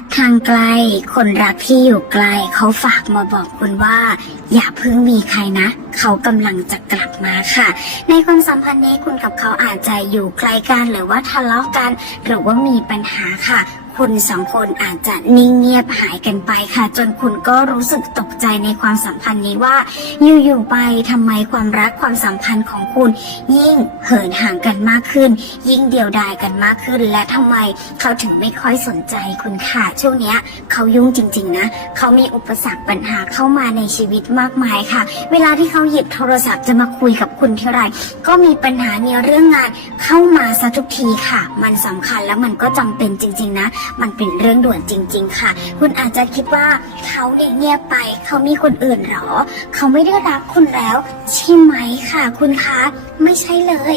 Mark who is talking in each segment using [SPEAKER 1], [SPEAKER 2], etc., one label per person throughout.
[SPEAKER 1] ักทางไกล คนรักที่อยู่ไกลเขาฝากมาบอกคุณว่า อย่าเพิ่งมีใครนะ เขากำลังจะกลับมาค่ะ ในความสัมพันธ์นี้คุณกับเขาอาจจะอยู่ไกลกันหรือว่าทะเลาะกัน หรือว่ามีปัญหาค่ะคุณสองคนอาจจะนิ่งเงียบหายกันไปค่ะ จนคุณก็รู้สึกตกใจในความสัมพันธ์นี้ว่า อยู่ๆไปทำไมความรักความสัมพันธ์ของคุณ ยิ่งเหินห่างกันมากขึ้น ยิ่งเดียวดายกันมากขึ้น และทำไมเขาถึงไม่ค่อยสนใจคุณค่ะช่วงเนี้ยเขายุ่งจริง ๆ นะ เขามีอุปสรรคปัญหาเข้ามาในชีวิตมากมายค่ะ เวลาที่เขาหยิบโทรศัพท์จะมาคุยกับคุณเท่าไรก็มีปัญหาในเรื่องงานเข้ามาซะทุกทีค่ะ มันสำคัญแล้วมันก็จำเป็นจริง ๆ นะ มันเป็นเรื่องด่วนจริง ๆ ค่ะ คุณอาจจะคิดว่า เขาเนี่ยเงียบไป เขามีคนอื่นหรอ เขาไม่ได้รักคุณแล้ว ใช่ไหมค่ะ คุณคะไม่ใช่เลย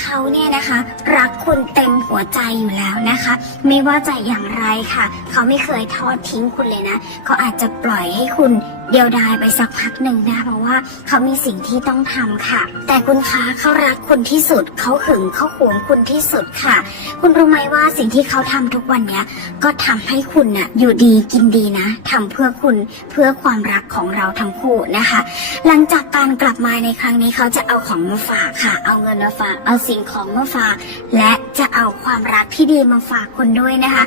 [SPEAKER 1] เขาเนี่ยนะคะ รักคุณเต็มหัวใจอยู่แล้วนะคะ ไม่ว่าจะอย่างไรค่ะ เขาไม่เคยทอดทิ้งคุณเลยนะเขาอาจจะปล่อยให้คุณเดียวดายไปสักพักหนึ่งนะเพราะว่าเขามีสิ่งที่ต้องทำค่ะ แต่คุณคะเขารักคุณที่สุด เขาหึงเขาหวงคุณที่สุดค่ะ คุณรู้ไหมว่าสิ่งที่เขาทำทุกวันเนี้ยก็ทำให้คุณน่ะอยู่ดีกินดีนะทำเพื่อคุณเพื่อความรักของเราทั้งคู่นะคะ หลังจากการกลับมาในครั้งนี้เขาจะเอาของมาฝากค่ะ เอาเงินมาฝาก เอาสิ่งของมาฝาก และจะเอาความรักที่ดีมาฝากคุณด้วยนะคะ